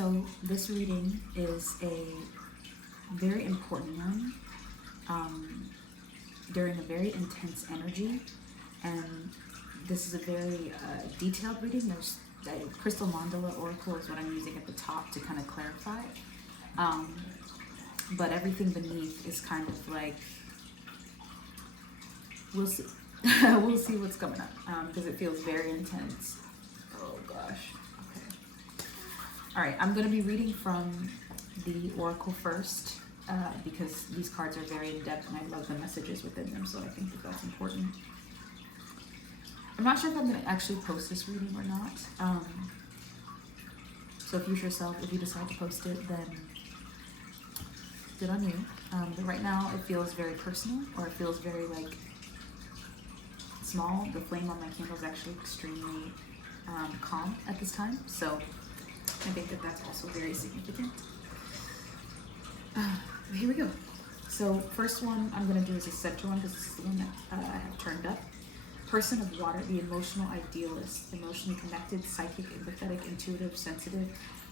So this reading is a very important one during a very intense energy, and this is a very detailed reading. There's a crystal mandala oracle is what I'm using at the top to kind of clarify, but everything beneath is kind of like, we'll see. We'll see what's coming up because it feels very intense. Oh gosh. Okay. All right, I'm going to be reading from the oracle first because these cards are very in-depth and I love the messages within them, so I think that that's important. I'm not sure if I'm going to actually post this reading or not. So future self, if you decide to post it, then good on you. But right now it feels very personal, or it feels very like small. The flame on my candle is actually extremely calm at this time, so I think that that's also very significant. Here we go. So first one I'm going to do is a center one because this is the one that I have turned up. Person of water, the emotional idealist, emotionally connected, psychic, empathetic, intuitive, sensitive,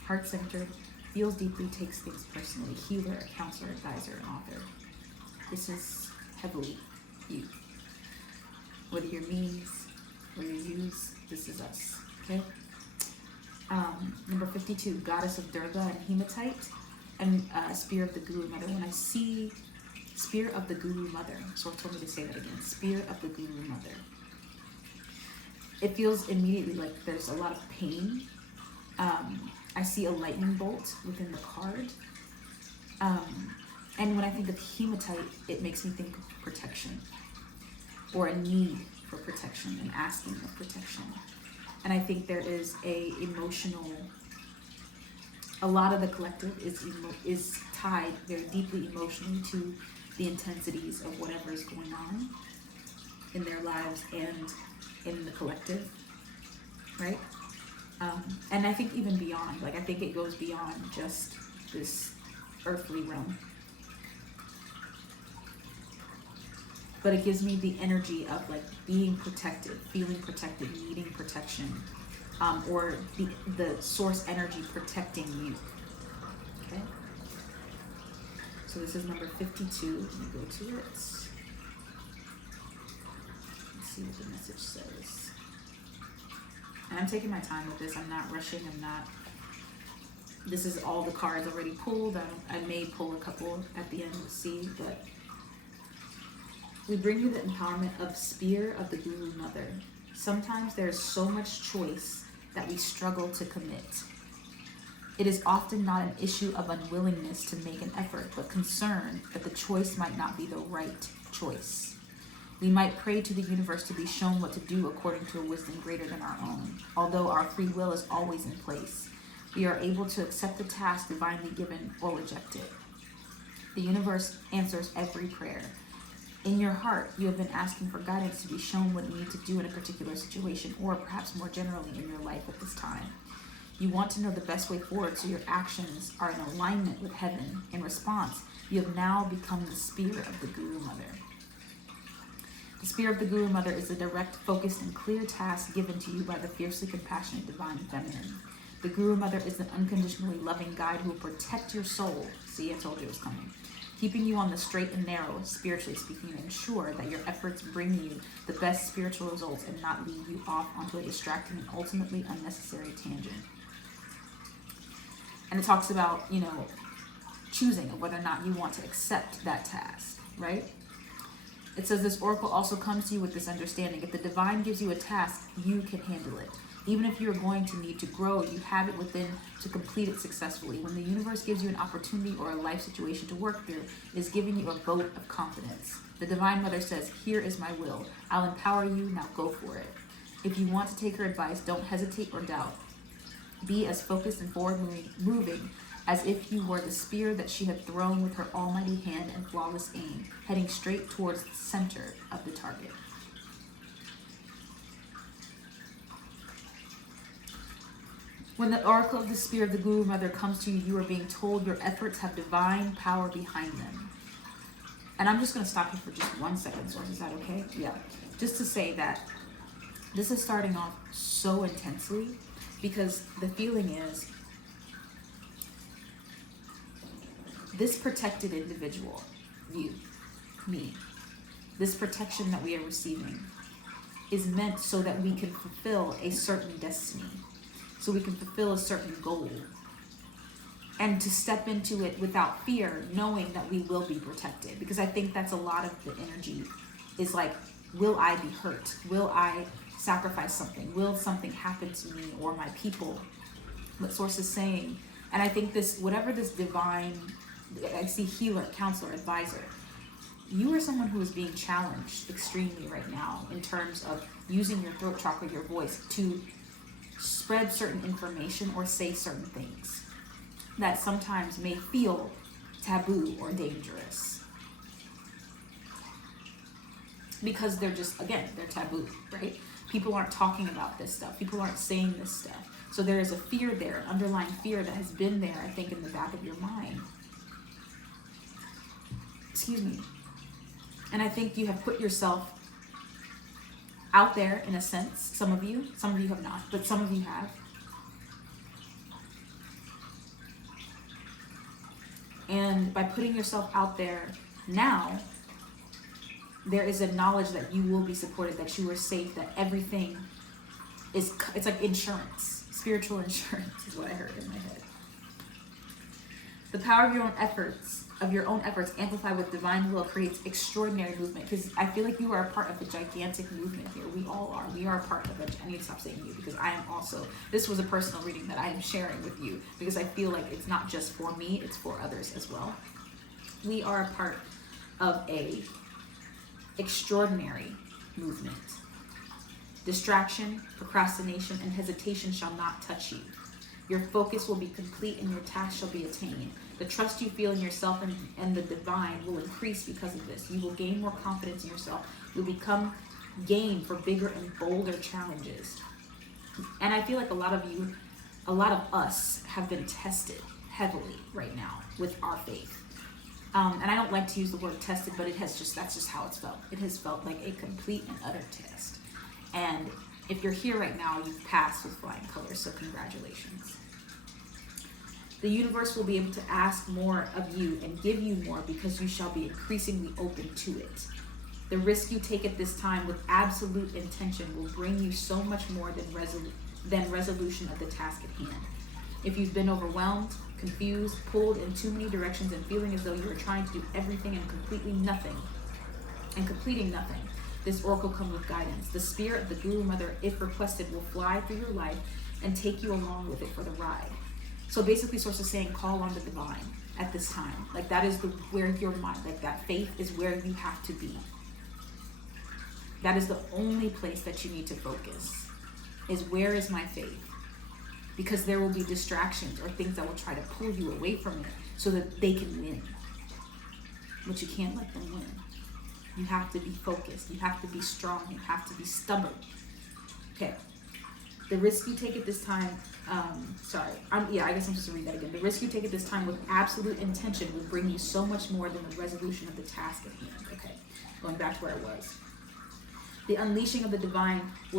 heart-centered, feels deeply, takes things personally, healer, a counselor, advisor, and author. This is heavily you. Whether you're me's or you're you's, this is us, okay? Number 52, goddess of Durga and hematite, and spear of the Guru Mother. When I see spear of the Guru Mother, so told me to say that again, spear of the Guru Mother. It feels immediately like there's a lot of pain. I see a lightning bolt within the card. And when I think of hematite, it makes me think of protection, or a need for protection, and asking of protection. And I think there is a lot of the collective is tied very deeply emotionally to the intensities of whatever is going on in their lives and in the collective, right? And I think even beyond, like I think it goes beyond just this earthly realm. But it gives me the energy of like being protected, feeling protected, needing protection, or the source energy protecting you. Okay. So this is number 52. Let me go to it. Let's see what the message says. And I'm taking my time with this. I'm not rushing. This is all the cards already pulled. I may pull a couple at the end to see, but we bring you the empowerment of spear of the Guru Mother. Sometimes there's so much choice that we struggle to commit. It is often not an issue of unwillingness to make an effort, but concern that the choice might not be the right choice. We might pray to the universe to be shown what to do according to a wisdom greater than our own. Although our free will is always in place, we are able to accept the task divinely given or reject it. The universe answers every prayer. In your heart, you have been asking for guidance to be shown what you need to do in a particular situation, or perhaps more generally in your life at this time. You want to know the best way forward so your actions are in alignment with heaven. In response, you have now become the spear of the Guru Mother. The spear of the Guru Mother is a direct, focused, and clear task given to you by the fiercely compassionate divine feminine. The Guru Mother is an unconditionally loving guide who will protect your soul. See, I told you it was coming. Keeping you on the straight and narrow, spiritually speaking, to ensure that your efforts bring you the best spiritual results and not lead you off onto a distracting and ultimately unnecessary tangent. And it talks about, choosing whether or not you want to accept that task, right? It says this oracle also comes to you with this understanding. If the divine gives you a task, you can handle it. Even if you're going to need to grow, you have it within to complete it successfully. When the universe gives you an opportunity or a life situation to work through, it is giving you a vote of confidence. The Divine Mother says, here is my will. I'll empower you, now go for it. If you want to take her advice, don't hesitate or doubt. Be as focused and forward moving as if you were the spear that she had thrown with her almighty hand and flawless aim, heading straight towards the center of the target. When the oracle of the spear of the Guru Mother comes to you, you are being told your efforts have divine power behind them. And I'm just going to stop here for just 1 second, so is that okay? Yeah. Just to say that this is starting off so intensely because the feeling is this protected individual, you, me, this protection that we are receiving is meant so that we can fulfill a certain destiny, so we can fulfill a certain goal, and to step into it without fear, knowing that we will be protected. Because I think that's a lot of the energy is like, will I be hurt? Will I sacrifice something? Will something happen to me or my people? What Source is saying. And I think this, whatever this divine, I see healer, counselor, advisor, you are someone who is being challenged extremely right now in terms of using your throat chakra, your voice, to spread certain information or say certain things that sometimes may feel taboo or dangerous. Because they're just, again, they're taboo, right? People aren't talking about this stuff. People aren't saying this stuff. So there is a fear there, an underlying fear that has been there, I think, in the back of your mind. Excuse me. And I think you have put yourself out there in a sense. Some of you have not, but some of you have. And by putting yourself out there now, there is a knowledge that you will be supported, that you are safe, that everything is, it's like insurance, spiritual insurance is what I heard in my head. The power of your own efforts amplified with divine will creates extraordinary movement. Because I feel like you are a part of a gigantic movement here. We all are. We are a part of it. I need to stop saying you, because I am also, this was a personal reading that I am sharing with you, because I feel like it's not just for me, it's for others as well. We are a part of a extraordinary movement. Distraction, procrastination, and hesitation shall not touch you. Your focus will be complete and your task shall be attained. The trust you feel in yourself and the divine will increase because of this. You will gain more confidence in yourself. You'll become game for bigger and bolder challenges. And I feel like a lot of us have been tested heavily right now with our faith. And I don't like to use the word tested, but that's just how it's felt. It has felt like a complete and utter test. And if you're here right now, you've passed with flying colors, so congratulations. The universe will be able to ask more of you and give you more, because you shall be increasingly open to it. The risk you take at this time with absolute intention will bring you so much more than resolution of the task at hand. If you've been overwhelmed, confused, pulled in too many directions, and feeling as though you are trying to do everything and completing nothing, this oracle comes with guidance. The spirit of the Guru Mother, if requested, will fly through your life and take you along with it for the ride. So basically, Source is saying, call on the divine at this time. Like, that is where your mind, like that faith is where you have to be. That is the only place that you need to focus, is where is my faith? Because there will be distractions or things that will try to pull you away from it so that they can win. But you can't let them win. You have to be focused. You have to be strong. You have to be stubborn. Okay. The risk you take at this time, I guess I'm supposed to read that again. The risk you take at this time with absolute intention will bring you so much more than the resolution of the task at hand. Okay. Going back to where I was. The unleashing of the divine The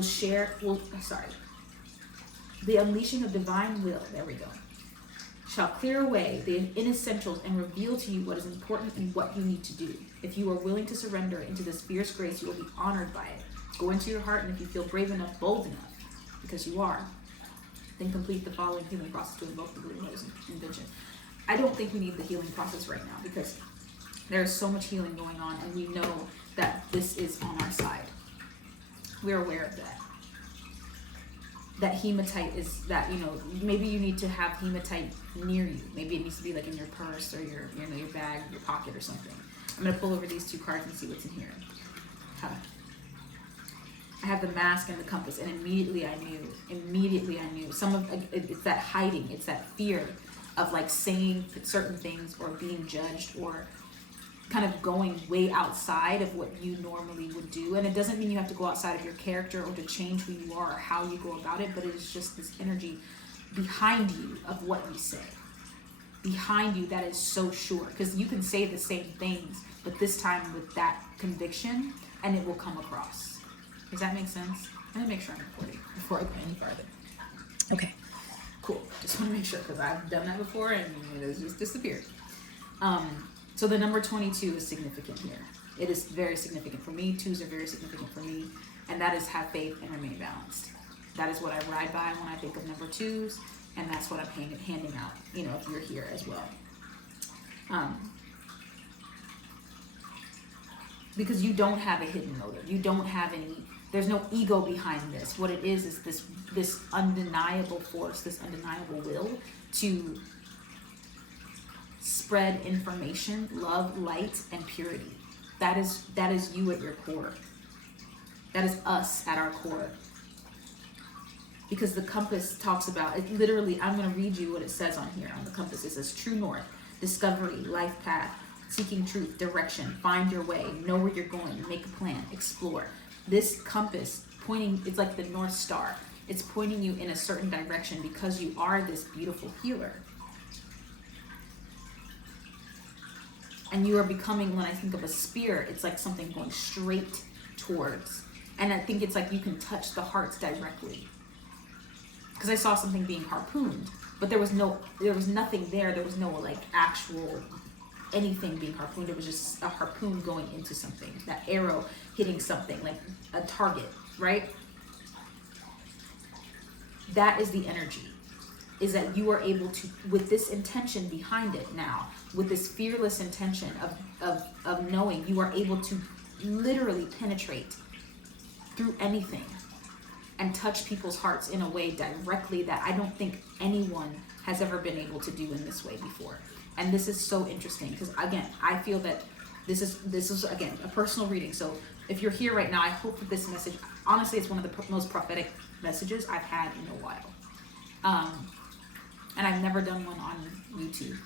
unleashing of divine will, there we go, shall clear away the inessentials and reveal to you what is important and what you need to do. If you are willing to surrender into this fierce grace, you will be honored by it. Go into your heart, and if you feel brave enough, bold enough, because you are, then complete the following healing process to invoke the Guru Mother's intervention. I don't think we need the healing process right now, because there is so much healing going on, and we know that this is on our side. We're aware of that. That hematite is that, maybe you need to have hematite near you. Maybe it needs to be like in your purse or your bag, your pocket or something. I'm going to pull over these two cards and see what's in here. I have the mask and the compass, and immediately I knew. It's that hiding, it's that fear of like saying certain things or being judged or kind of going way outside of what you normally would do. And it doesn't mean you have to go outside of your character or to change who you are or how you go about it, but it is just this energy behind you of what you say. Behind you that is so sure. Because you can say the same things, but this time with that conviction, and it will come across. Does that make sense? Let me make sure I'm recording before I go any farther. Okay, cool. Just want to make sure, because I've done that before and it has just disappeared. So the number 22 is significant here. It is very significant for me. Twos are very significant for me. And that is have faith and remain balanced. That is what I ride by when I think of number twos. And that's what I'm handing out, you know, if you're here as well. Because you don't have a hidden motive. You don't have any, there's no ego behind this. What it is this undeniable force, this undeniable will to spread information, love, light, and purity. That is you at your core. That is us at our core. Because the compass talks about it. Literally, I'm going to read you what it says on here on the compass. It says true north, discovery, life path, seeking truth, direction, find your way, know where you're going, make a plan, explore. This compass pointing, it's like the North Star. It's pointing you in a certain direction because you are this beautiful healer. And you are becoming, when I think of a spear, it's like something going straight towards. And I think it's like you can touch the hearts directly. Because I saw something being harpooned, but there was nothing there. There was no like actual anything being harpooned. It was just a harpoon going into something. That arrow hitting something, like a target, right? That is the energy. Is that you are able to, with this intention behind it now, with this fearless intention of knowing, you are able to literally penetrate through anything and touch people's hearts in a way directly that I don't think anyone has ever been able to do in this way before. And this is so interesting because, again, I feel that this is again a personal reading. So if you're here right now, I hope that this message, honestly, it's one of the most prophetic messages I've had in a while. And I've never done one on YouTube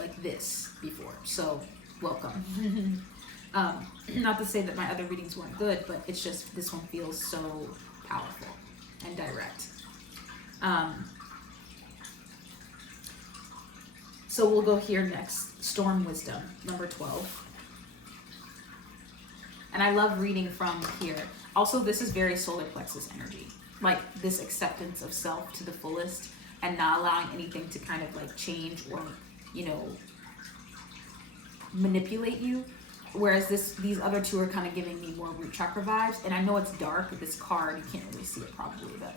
like this before. So welcome. Not to say that my other readings weren't good, but it's just this one feels so powerful and direct. So we'll go here next. Storm Wisdom, number 12. And I love reading from here. Also, this is very solar plexus energy. Like this acceptance of self to the fullest and not allowing anything to kind of like change or, you know, manipulate you. Whereas these other two are kind of giving me more root chakra vibes. And I know it's dark with this card. You can't really see it probably, but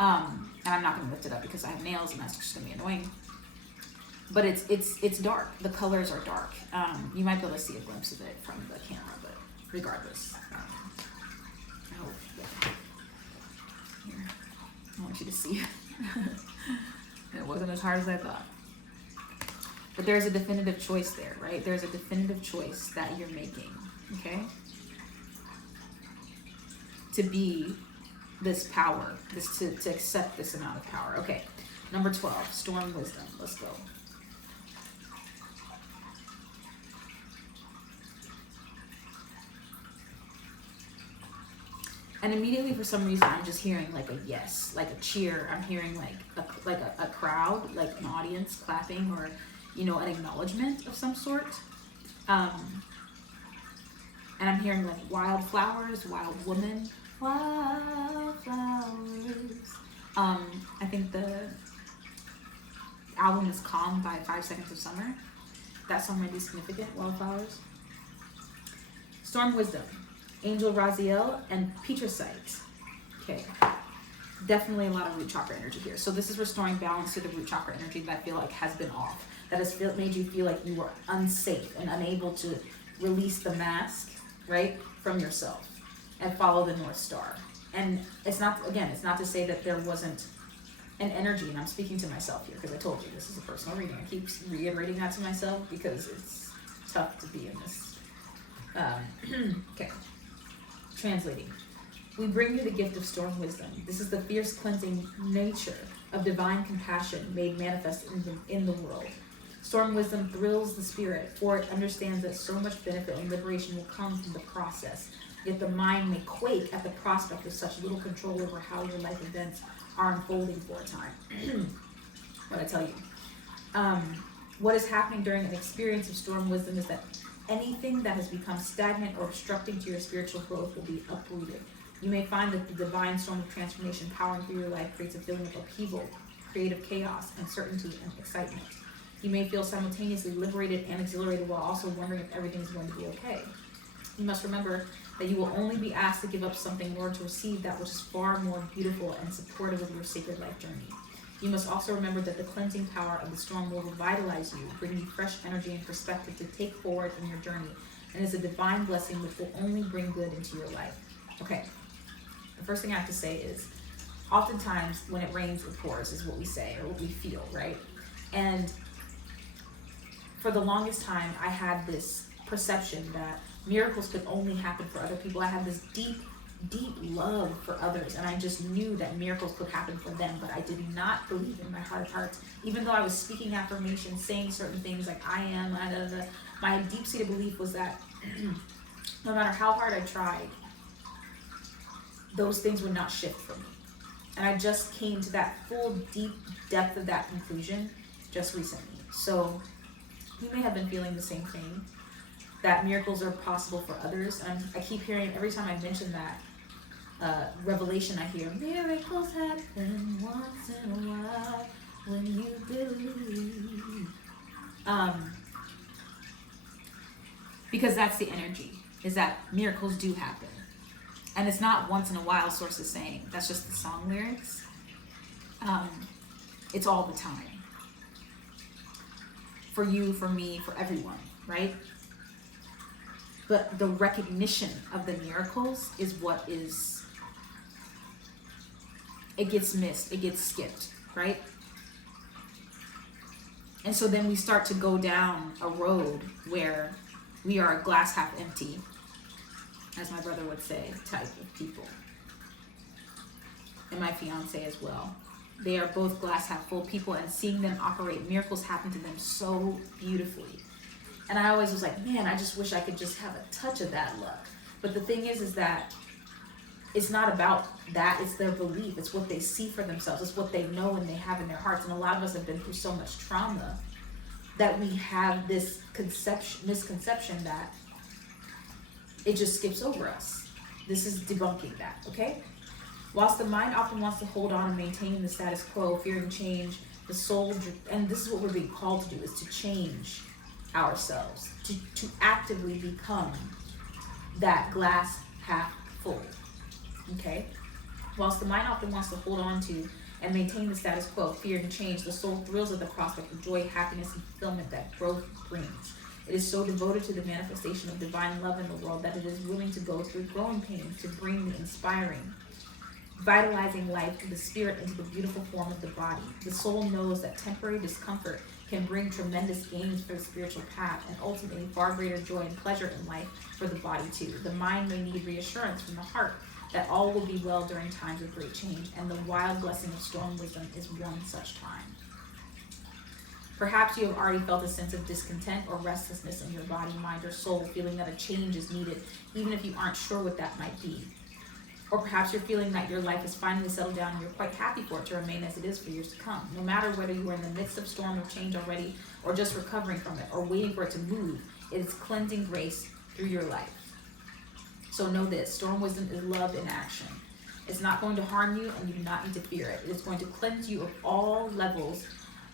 and I'm not going to lift it up because I have nails and that's just going to be annoying. But it's dark. The colors are dark. You might be able to see a glimpse of it from the camera, but regardless, I hope. Yeah. Here, I want you to see it. It wasn't as hard as I thought. But there's a definitive choice there, right? There's a definitive choice that you're making, okay? To be this power, to accept this amount of power. Okay, number 12, Storm Wisdom. Let's go. And immediately, for some reason, I'm just hearing like a yes, like a cheer. I'm hearing like a crowd, like an audience clapping, or you know, an acknowledgement of some sort. And I'm hearing like wildflowers, wild woman, wildflowers. I think the album is Calm by 5 Seconds of Summer. That song might be significant, Wildflowers. Storm Wisdom, Angel Raziel, and Petrosite. Okay. Definitely a lot of root chakra energy here. So this is restoring balance to the root chakra energy that I feel like has been off. That has made you feel like you were unsafe and unable to release the mask, right, from yourself and follow the North Star. And it's not to say that there wasn't an energy, and I'm speaking to myself here because I told you this is a personal reading. I keep reiterating that to myself because it's tough to be in this. Okay. Translating. We bring you the gift of storm wisdom. This is the fierce cleansing nature of divine compassion made manifest in the world. Storm wisdom thrills the spirit, for it understands that so much benefit and liberation will come from the process. Yet the mind may quake at the prospect of such little control over how your life events are unfolding for a time. What I tell you. What is happening during an experience of storm wisdom is that anything that has become stagnant or obstructing to your spiritual growth will be uprooted. You may find that the divine storm of transformation powering through your life creates a feeling of upheaval, creative chaos, uncertainty, and excitement. You may feel simultaneously liberated and exhilarated while also wondering if everything's going to be okay. You must remember that you will only be asked to give up something in order to receive that which is far more beautiful and supportive of your sacred life journey. You must also remember that the cleansing power of the storm will revitalize you, bring you fresh energy and perspective to take forward in your journey, and is a divine blessing which will only bring good into your life. Okay, the first thing I have to say is, oftentimes when it rains, it pours, is what we say, or what we feel, right? And for the longest time, I had this perception that miracles could only happen for other people. I had this deep love for others, and I just knew that miracles could happen for them, but I did not believe in my heart of hearts. Even though I was speaking affirmations, saying certain things like I am, my deep-seated belief was that no matter how hard I tried, those things would not shift for me. And I just came to that full deep depth of that conclusion just recently. So you may have been feeling the same thing, that miracles are possible for others. And I keep hearing, every time I mention that revelation, I hear, miracles happen once in a while when you believe. Because that's the energy, is that miracles do happen. And it's not once in a while, Source is saying. That's just the song lyrics. It's all the time. For you, for me, for everyone, right? But the recognition of the miracles is what is, it gets missed, it gets skipped, right? And so then we start to go down a road where we are a glass half empty, as my brother would say, type of people. And my fiance as well. They are both glass half full people, and seeing them operate, miracles happen to them so beautifully. And I always was like, man, I just wish I could just have a touch of that luck. But the thing is that it's not about that. It's their belief. It's what they see for themselves. It's what they know and they have in their hearts. And a lot of us have been through so much trauma that we have this misconception that it just skips over us. This is debunking that, okay? Whilst the mind often wants to hold on and maintain the status quo, fearing change, the soul, and this is what we're being called to do, is to change ourselves, to actively become that glass half full, okay? Whilst the mind often wants to hold on to and maintain the status quo, fearing change, the soul thrills at the prospect of joy, happiness, and fulfillment that growth brings. It is so devoted to the manifestation of divine love in the world that it is willing to go through growing pains to bring the inspiring, vitalizing life through the spirit into the beautiful form of the body. The soul knows that temporary discomfort can bring tremendous gains for the spiritual path and ultimately far greater joy and pleasure in life for the body too. The mind may need reassurance from the heart that all will be well during times of great change, and the wild blessing of storm wisdom is one such time. Perhaps you have already felt a sense of discontent or restlessness in your body, mind, or soul, feeling that a change is needed, even if you aren't sure what that might be. Or perhaps you're feeling that your life has finally settled down and you're quite happy for it to remain as it is for years to come. No matter whether you are in the midst of storm of change already, or just recovering from it, or waiting for it to move, it is cleansing grace through your life. So know this, storm wisdom is love in action. It's not going to harm you, and you do not need to fear it. It is going to cleanse you of all levels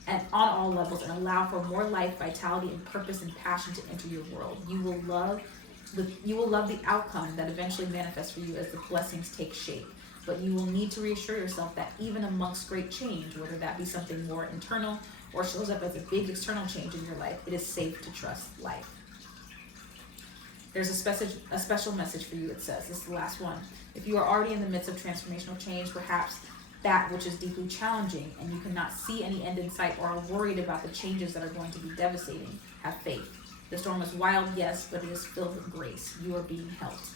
and on all levels, and allow for more life, vitality, and purpose and passion to enter your world. You will love the outcome that eventually manifests for you as the blessings take shape. But you will need to reassure yourself that even amongst great change, whether that be something more internal or shows up as a big external change in your life, it is safe to trust life. There's a special message for you, it says. This is the last one. If you are already in the midst of transformational change, perhaps that which is deeply challenging, and you cannot see any end in sight or are worried about the changes that are going to be devastating, have faith. The storm is wild, yes, but it is filled with grace. You are being helped.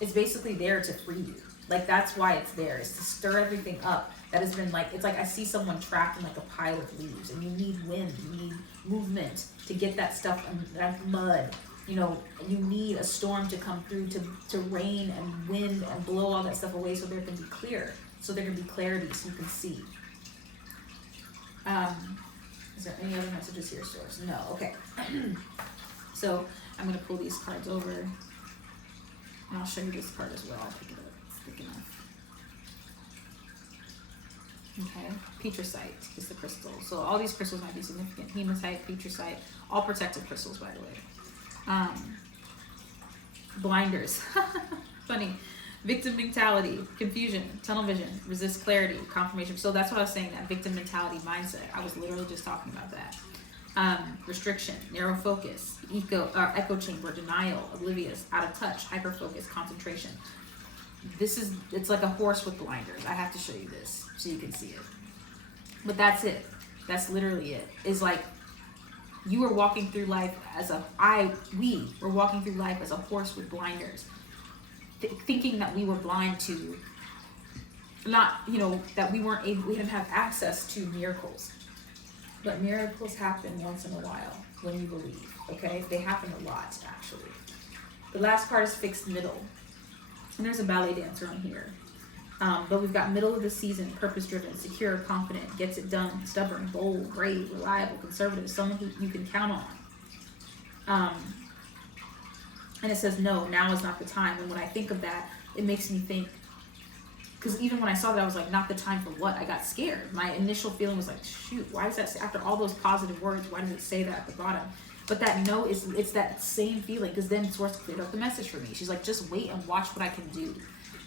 It's basically there to free you. Like, that's why it's there. It's to stir everything up that has been like, it's like I see someone trapped in like a pile of leaves, and you need wind, you need movement to get that stuff, that mud. You know, you need a storm to come through to rain and wind and blow all that stuff away so there can be clear, so there can be clarity so you can see. Is there any other messages here, Source? No, okay. So I'm going to pull these cards over, and I'll show you this card as well. I'll pick it up. It's thick enough. Okay, Petrosite is the crystal. So all these crystals might be significant. Hematite, Petrosite, all protective crystals, by the way. Blinders. Funny. Victim mentality, confusion, tunnel vision, resist clarity, confirmation. So that's what I was saying, that victim mentality mindset. I was literally just talking about that. Restriction, narrow focus, echo chamber, denial, oblivious, out of touch, hyper focus, concentration. It's like a horse with blinders. I have to show you this so you can see it. But that's it. That's literally it. Is like, you were walking through life we were walking through life as a horse with blinders, thinking that we were blind to, not, that we didn't have access to miracles. But miracles happen once in a while when you believe, okay? They happen a lot, actually. The last part is fixed middle. And there's a ballet dancer on here. But we've got middle of the season, purpose-driven, secure, confident, gets it done, stubborn, bold, brave, reliable, conservative, someone who you can count on. And it says, no, now is not the time. And when I think of that, it makes me think, because even when I saw that, I was like, not the time for what? I got scared. My initial feeling was like, shoot, why does that say, after all those positive words, why does it say that at the bottom? But that no, it's that same feeling, because then Source cleared up the message for me. She's like, just wait and watch what I can do.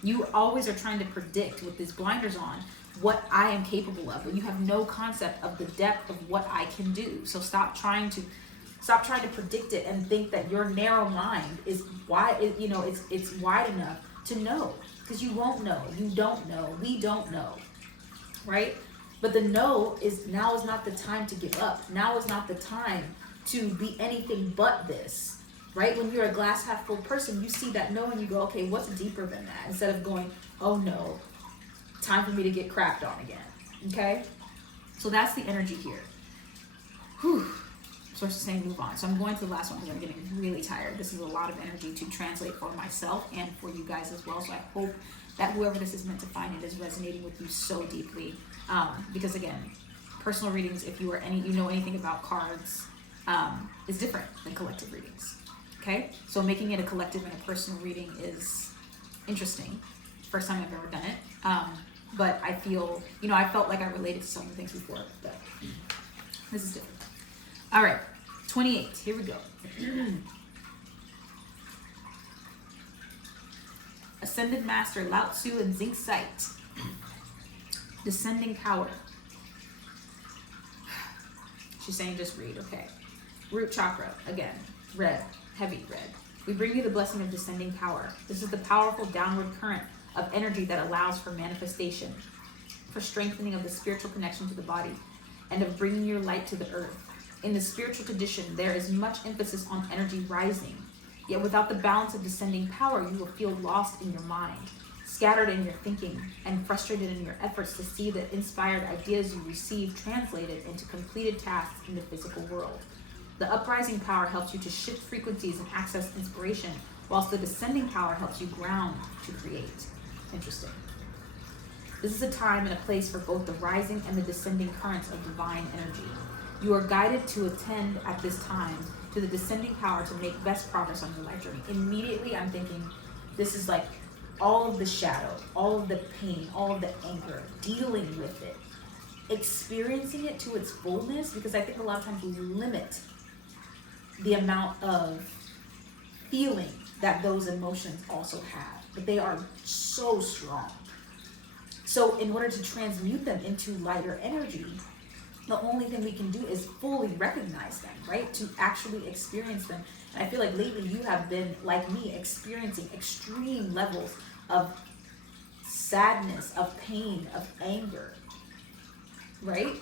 You always are trying to predict with these blinders on what I am capable of, but you have no concept of the depth of what I can do. So stop trying to predict it and think that your narrow mind is wide, it's wide enough to know, because you won't know. You don't know. We don't know, right? But the no is, now is not the time to give up. Now is not the time to be anything but this, right? When you're a glass half full person, you see that no and you go, okay, what's deeper than that? Instead of going, oh no, time for me to get crapped on again, okay? So that's the energy here. Whew. Source is saying move on. So I'm going to the last one because I'm getting really tired. This is a lot of energy to translate for myself and for you guys as well. So I hope that whoever this is meant to find, it is resonating with you so deeply. Because again, personal readings, if you know anything about cards, is different than collective readings. Okay? So making it a collective and a personal reading is interesting. First time I've ever done it. But I feel, I felt like I related to some of the things before, but this is different. All right, 28, here we go. Ascended Master, Lao Tzu and Zinc Sight. Descending Power. She's saying just read, okay. Root Chakra, again, red, heavy red. We bring you the blessing of descending power. This is the powerful downward current of energy that allows for manifestation, for strengthening of the spiritual connection to the body, and of bringing your light to the earth. In the spiritual tradition, there is much emphasis on energy rising. Yet without the balance of descending power, you will feel lost in your mind, scattered in your thinking, and frustrated in your efforts to see the inspired ideas you receive translated into completed tasks in the physical world. The uprising power helps you to shift frequencies and access inspiration, whilst the descending power helps you ground to create. Interesting. This is a time and a place for both the rising and the descending currents of divine energy. You are guided to attend at this time to the descending power to make best progress on your life journey. Immediately, I'm thinking this is like all of the shadow, all of the pain, all of the anger, dealing with it, experiencing it to its fullness, because I think a lot of times we limit the amount of feeling that those emotions also have, but they are so strong. So in order to transmute them into lighter energy, the only thing we can do is fully recognize them, right? To actually experience them. And I feel like lately you have been, like me, experiencing extreme levels of sadness, of pain, of anger, right?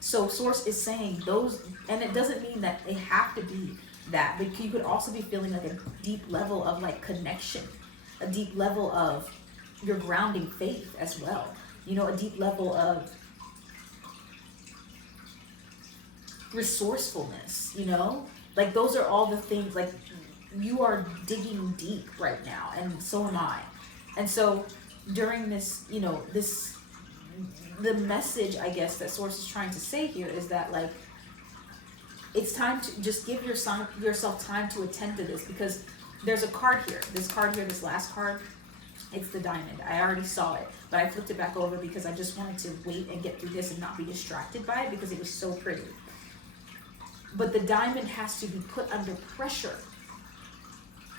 So Source is saying those, and it doesn't mean that they have to be that, but you could also be feeling like a deep level of like connection, a deep level of your grounding faith as well. A deep level of resourcefulness, like those are all the things, like you are digging deep right now, and so am I. And so during this, the message, I guess, that Source is trying to say here is that like it's time to just give yourself time to attend to this, because there's a card here, this last card, It's the diamond. I already saw it, but I flipped it back over because I just wanted to wait and get through this and not be distracted by it because it was so pretty. But the diamond has to be put under pressure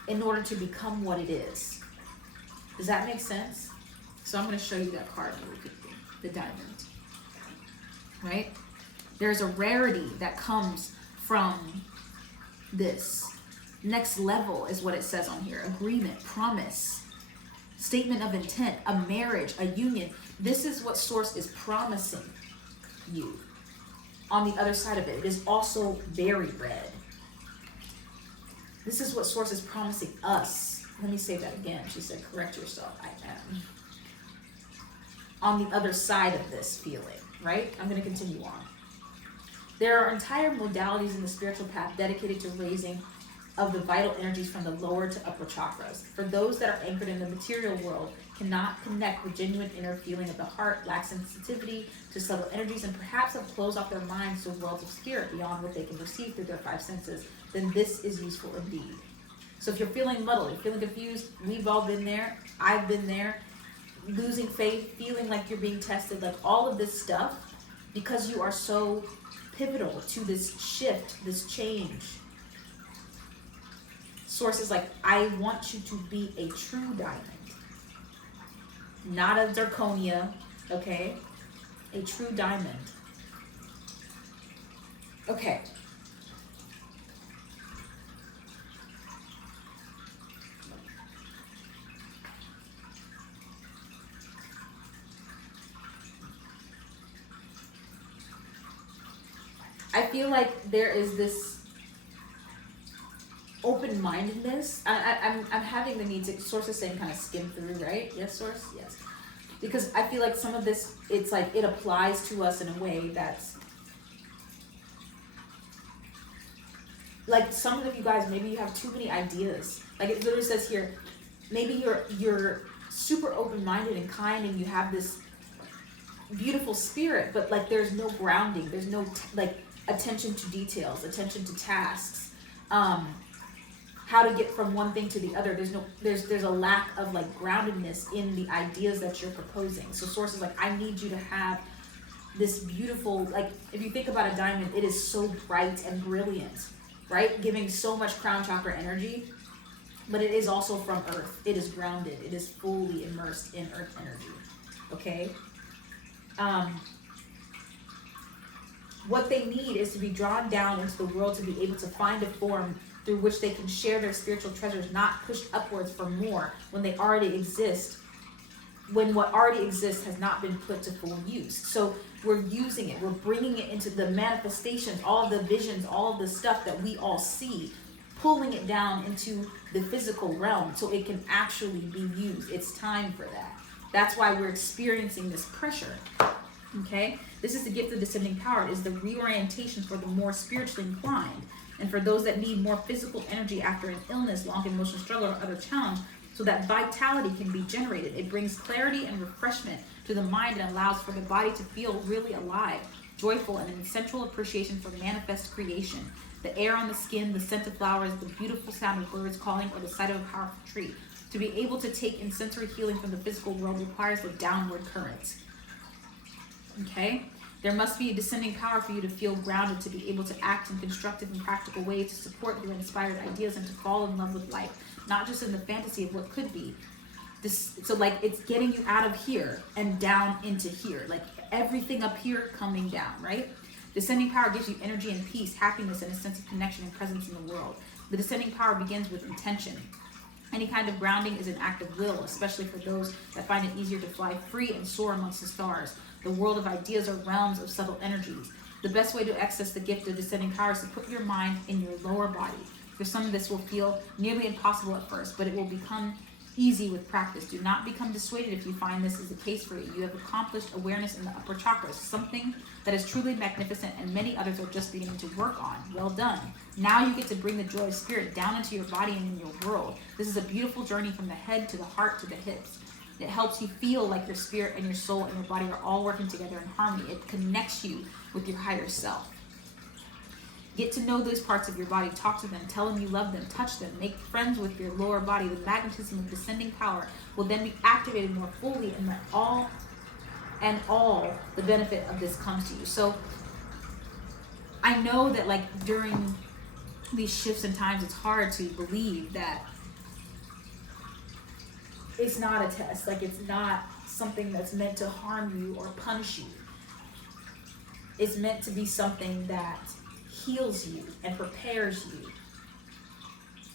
in order to become what it is. Does that make sense? So I'm going to show you that card really quickly. The diamond. Right? There's a rarity that comes from this. Next level is what it says on here. Agreement, promise, statement of intent, a marriage, a union. This is what Source is promising you. On the other side of it, it is also very red. This is what Source is promising us. Let me say that again. She said, correct yourself. I am. On the other side of this feeling, right? I'm going to continue on. There are entire modalities in the spiritual path dedicated to raising of the vital energies from the lower to upper chakras. For those that are anchored in the material world, cannot connect with genuine inner feeling of the heart, lack sensitivity to subtle energies, and perhaps have closed off their minds to worlds of spirit beyond what they can perceive through their five senses, then this is useful indeed. So if you're feeling muddled, you're feeling confused, we've all been there, I've been there, losing faith, feeling like you're being tested, like all of this stuff, because you are so pivotal to this shift, this change. Source is like, I want you to be a true diamond. Not a zirconia, okay? A true diamond. Okay. I feel like there is this open-mindedness. I'm having the need to, Source is saying, kind of skim through, right? Yes, Source? Yes. Because I feel like some of this, it's like it applies to us in a way that's, like some of you guys, maybe you have too many ideas. Like it literally says here, maybe you're super open-minded and kind and you have this beautiful spirit, but like there's no grounding, there's no like attention to details, attention to tasks, how to get from one thing to the other. There's a lack of like groundedness in the ideas that you're proposing. So Source is like, I need you to have this beautiful, like if you think about a diamond, it is so bright and brilliant, right? Giving so much crown chakra energy, but it is also from earth. It is grounded. It is fully immersed in earth energy. Okay? What they need is to be drawn down into the world to be able to find a form through which they can share their spiritual treasures, not pushed upwards for more when they already exist, when what already exists has not been put to full use. So we're using it, we're bringing it into the manifestations, all of the visions, all of the stuff that we all see, pulling it down into the physical realm so it can actually be used. It's time for that. That's why we're experiencing this pressure. Okay? This is the gift of descending power. It is the reorientation for the more spiritually inclined. And for those that need more physical energy after an illness, long emotional struggle, or other challenge, so that vitality can be generated. It brings clarity and refreshment to the mind and allows for the body to feel really alive, joyful, and an essential appreciation for manifest creation. The air on the skin, the scent of flowers, the beautiful sound of birds calling, or the sight of a powerful tree. To be able to take in sensory healing from the physical world requires the downward currents. Okay? There must be a descending power for you to feel grounded, to be able to act in constructive and practical ways, to support your inspired ideas, and to fall in love with life, not just in the fantasy of what could be. So like it's getting you out of here and down into here, like everything up here coming down, right? Descending power gives you energy and peace, happiness, and a sense of connection and presence in the world. The descending power begins with intention. Any kind of grounding is an act of will, especially for those that find it easier to fly free and soar amongst the stars. The world of ideas are realms of subtle energies. The best way to access the gift of descending power is to put your mind in your lower body. For some of this will feel nearly impossible at first, but it will become easy with practice. Do not become dissuaded if you find this is the case for you. You have accomplished awareness in the upper chakras, something that is truly magnificent, and many others are just beginning to work on. Well done. Now you get to bring the joy of spirit down into your body and in your world. This is a beautiful journey from the head to the heart to the hips. It helps you feel like your spirit and your soul and your body are all working together in harmony. It connects you with your higher self. Get to know those parts of your body. Talk to them. Tell them you love them. Touch them. Make friends with your lower body. The magnetism of descending power will then be activated more fully, and all the benefit of this comes to you. So I know that like during these shifts in times, it's hard to believe that it's not a test. Like it's not something that's meant to harm you or punish you. It's meant to be something that heals you and prepares you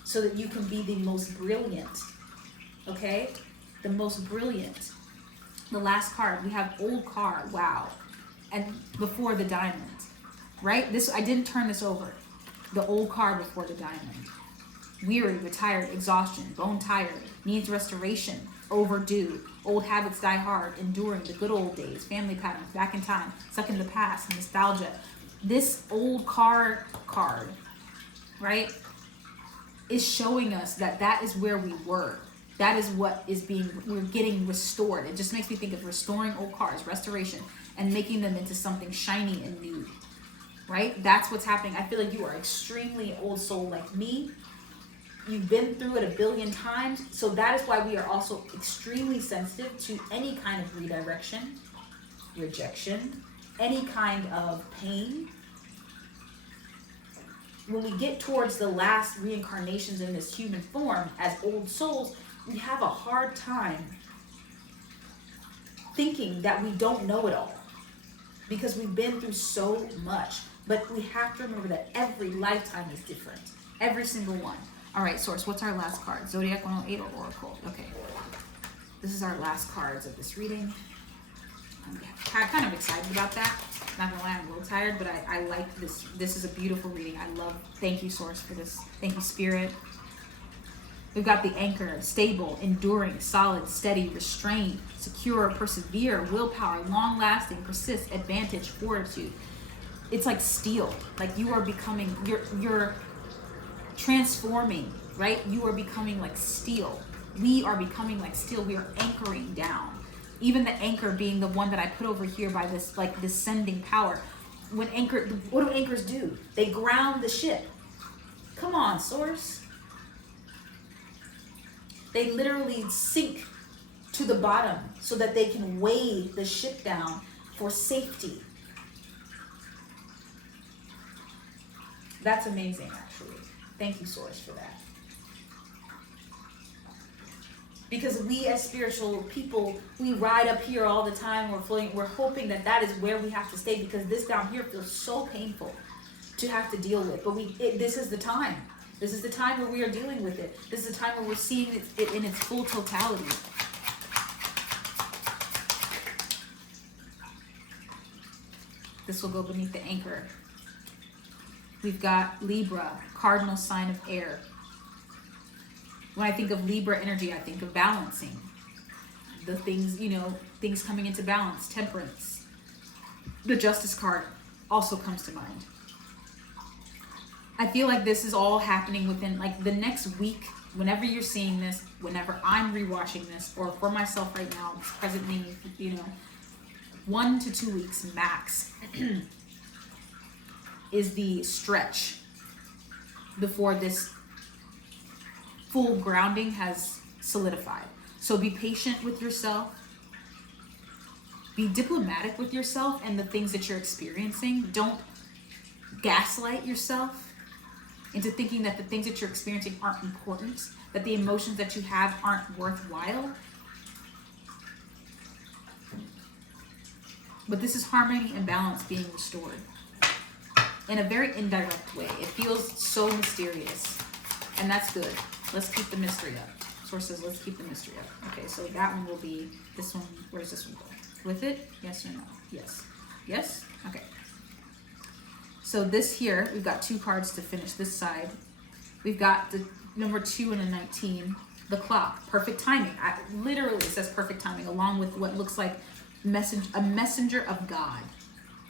so that you can be the most brilliant, okay? The most brilliant. The last card, we have old card, wow. And before the diamond, right? This, I didn't turn this over. The old card before the diamond. Weary, retired, exhaustion, bone tired, needs restoration, overdue, old habits die hard, enduring the good old days, family patterns, back in time, stuck in the past, nostalgia. This old card, right, is showing us that that is where we were. That is what is we're getting restored. It just makes me think of restoring old cards, restoration, and making them into something shiny and new, right? That's what's happening. I feel like you are extremely old soul like me. You've been through it a billion times. So that is why we are also extremely sensitive to any kind of redirection, rejection, any kind of pain. When we get towards the last reincarnations in this human form as old souls, we have a hard time thinking that we don't know it all because we've been through so much. But we have to remember that every lifetime is different. Every single one. All right, Source, what's our last card? Zodiac 108 or Oracle? Okay. This is our last cards of this reading. I'm kind of excited about that. Not gonna lie, I'm a little tired, but I like this. This is a beautiful reading. I love, thank you, Source, for this. Thank you, Spirit. We've got the anchor, stable, enduring, solid, steady, restrained, secure, persevere, willpower, long-lasting, persist, advantage, fortitude. It's like steel. Like you are becoming, you're transforming, right? You are becoming like steel. We are becoming like steel. We are anchoring down. Even the anchor being the one that I put over here by this like descending power. What do anchors do? They ground the ship. Come on, Source. They literally sink to the bottom so that they can weigh the ship down for safety. That's amazing, actually. Thank you, Source, for that. Because we as spiritual people, we ride up here all the time, we're floating, we're hoping that that is where we have to stay because this down here feels so painful to have to deal with. But this is the time. This is the time where we are dealing with it. This is the time where we're seeing it in its full totality. This will go beneath the anchor. We've got Libra, cardinal sign of air. When I think of Libra energy, I think of balancing. The things, things coming into balance, temperance. The Justice card also comes to mind. I feel like this is all happening within like the next week, whenever you're seeing this, whenever I'm rewatching this, or for myself right now, presently, 1 to 2 weeks max is the stretch before this full grounding has solidified. So be patient with yourself. Be diplomatic with yourself and the things that you're experiencing. Don't gaslight yourself into thinking that the things that you're experiencing aren't important, that the emotions that you have aren't worthwhile. But this is harmony and balance being restored in a very indirect way. It feels so mysterious, and that's good. Let's keep the mystery up. Source says, let's keep the mystery up. Okay, so that one will be this one. Where's this one going? With it? Yes or no? Yes. Yes? Okay. So this here, we've got 2 cards to finish this side. We've got the number 2 and a 19, the clock, perfect timing. Literally says perfect timing, along with what looks like a messenger of God.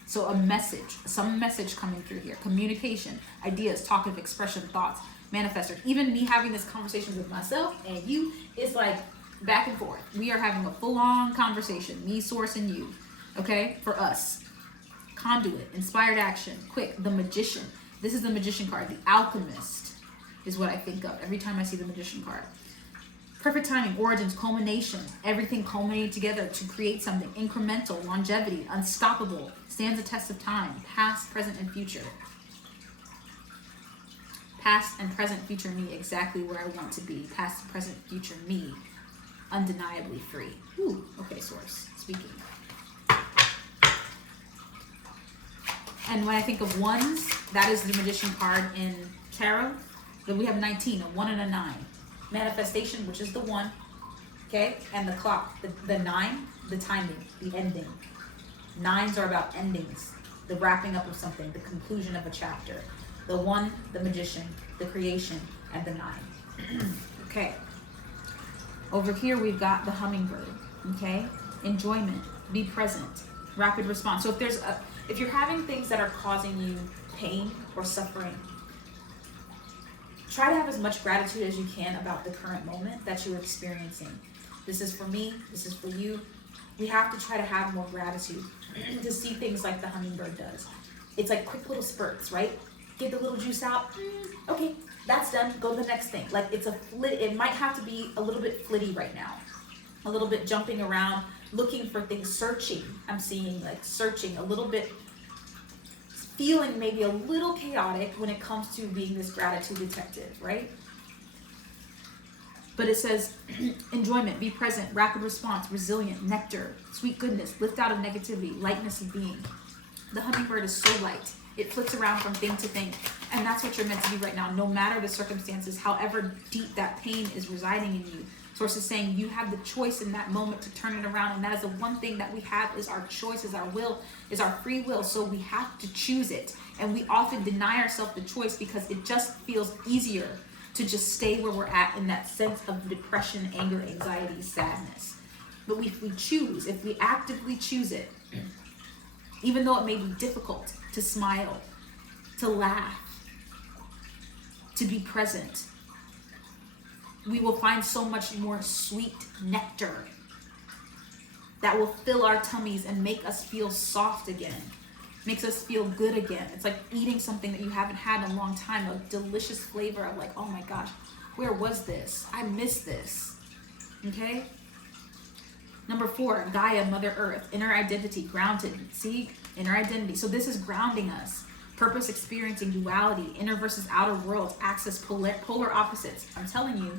So a message, some message coming through here. Communication, ideas, talkative expression, thoughts, manifester. Even me having this conversation with myself and you is like back and forth. We are having a full-on conversation, me, Source, and you. Okay, for us. Conduit, inspired action, quick, the magician. This is the Magician card. The Alchemist is what I think of every time I see the Magician card. Perfect timing, origins, culmination, everything culminating together to create something. Incremental, longevity, unstoppable, stands the test of time, past, present, and future. Past and present, future me, exactly where I want to be. Past, present, future me, undeniably free. Ooh, okay, source, speaking. And when I think of ones, that is the Magician card in tarot. Then we have 19, a 1 and a 9. Manifestation, which is the 1, okay? And the clock, the 9, the timing, the ending. 9s are about endings, the wrapping up of something, the conclusion of a chapter. The 1, the Magician, the creation, and the 9. Okay. Over here we've got the Hummingbird, okay? Enjoyment, be present, rapid response. So if you're having things that are causing you pain or suffering, try to have as much gratitude as you can about the current moment that you're experiencing. This is for me, this is for you. We have to try to have more gratitude to see things like the hummingbird does. It's like quick little spurts, right? Get the little juice out. Okay, that's done. Go to the next thing. Like it might have to be a little bit flitty right now. A little bit jumping around, looking for things, searching. I'm seeing like searching a little bit, feeling maybe a little chaotic when it comes to being this gratitude detective, right? But it says enjoyment, be present, rapid response, resilient, nectar, sweet goodness, lift out of negativity, lightness of being. The hummingbird is so light. It flits around from thing to thing. And that's what you're meant to be right now, no matter the circumstances, however deep that pain is residing in you. Source is saying you have the choice in that moment to turn it around. And that is the one thing that we have is our choice, is our will, is our free will. So we have to choose it. And we often deny ourselves the choice because it just feels easier to just stay where we're at in that sense of depression, anger, anxiety, sadness. But if we choose, if we actively choose it, even though it may be difficult to smile, to laugh, to be present, we will find so much more sweet nectar that will fill our tummies and make us feel soft again, makes us feel good again. It's like eating something that you haven't had in a long time, a delicious flavor of like, oh my gosh, where was this? I miss this, okay? Number 4, Gaia, Mother Earth, inner identity, grounded. See, inner identity. So this is grounding us. Purpose, experiencing duality, inner versus outer worlds, access, polar opposites. I'm telling you,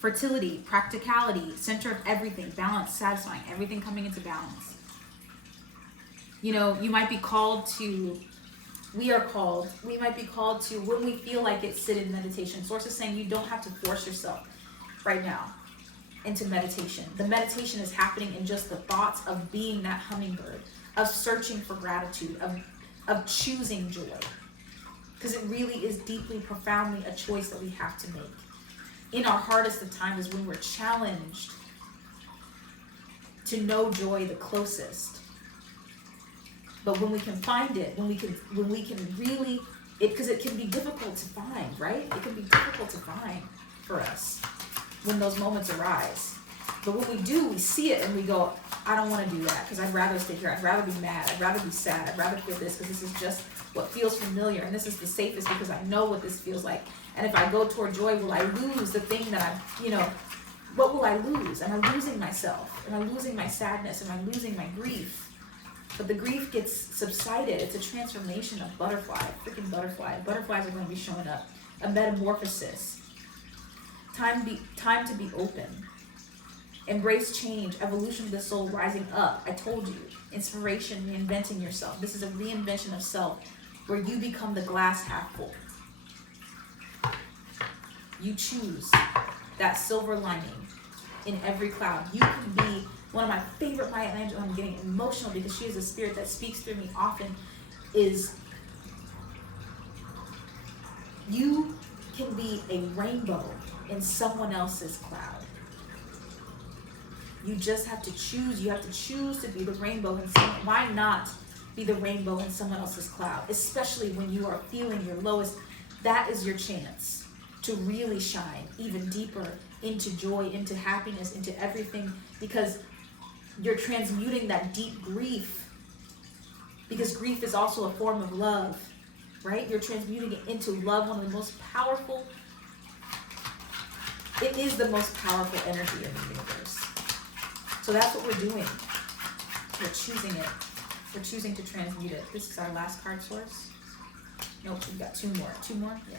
fertility, practicality, center of everything, balance, satisfying, everything coming into balance. You know, you might be called to, we might be called to, when we feel like it, sit in meditation. Source is saying you don't have to force yourself right now into meditation. The meditation is happening in just the thoughts of being that hummingbird, of searching for gratitude, of choosing joy. Because it really is deeply, profoundly a choice that we have to make. In our hardest of times is when we're challenged to know joy the closest. But when we can find it, when we can really, because it can be difficult to find, right? It can be difficult to find for us when those moments arise. But when we do, we see it and we go, I don't want to do that because I'd rather stay here. I'd rather be mad. I'd rather be sad. I'd rather feel this because this is just what feels familiar. And this is the safest because I know what this feels like. And if I go toward joy, will I lose the thing that what will I lose? Am I losing myself? Am I losing my sadness? Am I losing my grief? But the grief gets subsided. It's a transformation of butterfly, freaking butterfly. Butterflies are going to be showing up. A metamorphosis. Time to be open. Embrace change, evolution of the soul, rising up. I told you. Inspiration, reinventing yourself. This is a reinvention of self where you become the glass half full. You choose that silver lining in every cloud. You can be one of my favorite Maya Angelou. I'm getting emotional because she is a spirit that speaks through me often. Is you can be a rainbow in someone else's cloud. You just have to choose. You have to choose to be the rainbow in someone. Why not be the rainbow in someone else's cloud? Especially when you are feeling your lowest. That is your chance to really shine even deeper into joy, into happiness, into everything, because you're transmuting that deep grief, because grief is also a form of love. right? You're transmuting it into love, one of the most powerful, it is the most powerful energy in the universe. So that's what we're doing. We're choosing it. We're choosing to transmute it. This is our last card source. Nope, we've got two more. Two more? Yeah.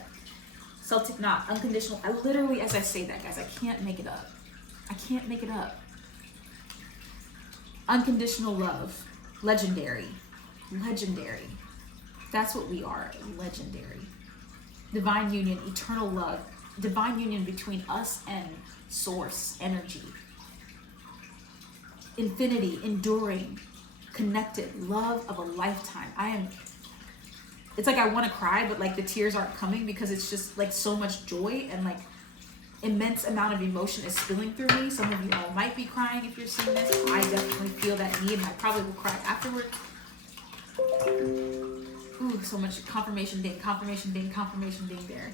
Celtic knot, unconditional. I literally, as I say that, guys, I can't make it up. I can't make it up. Unconditional love. Legendary. Legendary. That's what we are. Legendary. Divine union, eternal love. Divine union between us and source energy. Infinity, enduring, connected, love of a lifetime. It's like I want to cry, but like the tears aren't coming because it's just like so much joy and like immense amount of emotion is spilling through me. Some of you all might be crying if you're seeing this. I definitely feel that need and I probably will cry afterward. Ooh, so much confirmation ding, confirmation ding, confirmation ding there.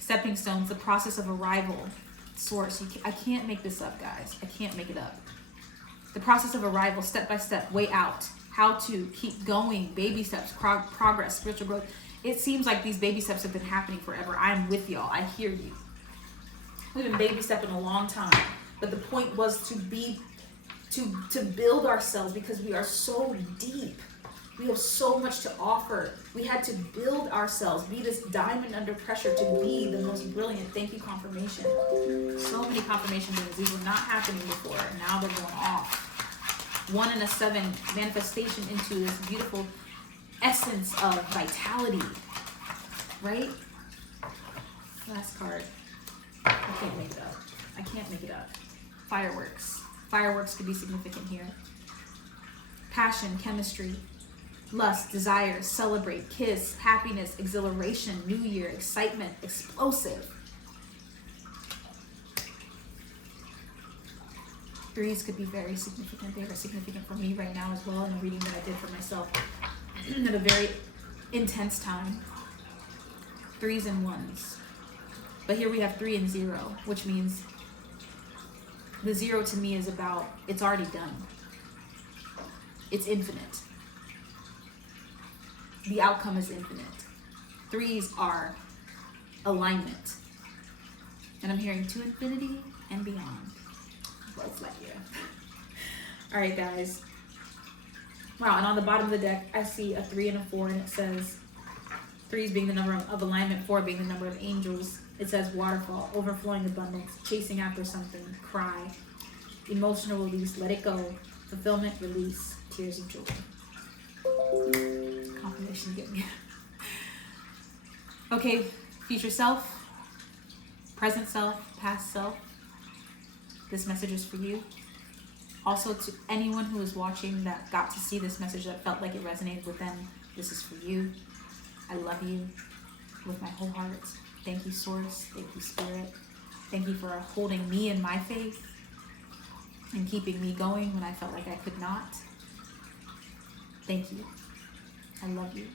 Stepping stones, the process of arrival, source. I can't make this up, guys. I can't make it up. The process of arrival, step by step, way out. How to keep going, baby steps, progress, spiritual growth. It seems like these baby steps have been happening forever. I'm with y'all. I hear you. We've been baby stepping a long time, but the point was to build ourselves because we are so deep. We have so much to offer. We had to build ourselves, be this diamond under pressure to be the most brilliant. Thank you, confirmation. So many confirmation things. These were not happening before, and now they're going off. 1 and a 7 manifestation into this beautiful essence of vitality, right? Last card. I can't make it up. I can't make it up. Fireworks. Fireworks could be significant here. Passion, chemistry, lust, desire, celebrate, kiss, happiness, exhilaration, new year, excitement, explosive. 3s could be very significant. They are significant for me right now as well in the reading that I did for myself at a very intense time. 3s and 1s. But here we have 3 and 0, which means the 0 to me is about, it's already done. It's infinite. The outcome is infinite. 3s are alignment. And I'm hearing to infinity and beyond. Buzz Lightyear. All right, guys. Wow, and on the bottom of the deck, I see a 3 and a 4, and it says 3s being the number of alignment, 4 being the number of angels. It says waterfall, overflowing abundance, chasing after something, cry, emotional release, let it go, fulfillment, release, tears of joy. Confirmation, get me. Okay, future self, present self, past self. This message is for you. Also, to anyone who is watching that got to see this message that felt like it resonated with them, this is for you. I love you with my whole heart. Thank you, Source. Thank you, Spirit. Thank you for holding me in my faith and keeping me going when I felt like I could not. Thank you. I love you.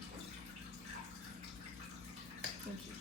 Thank you.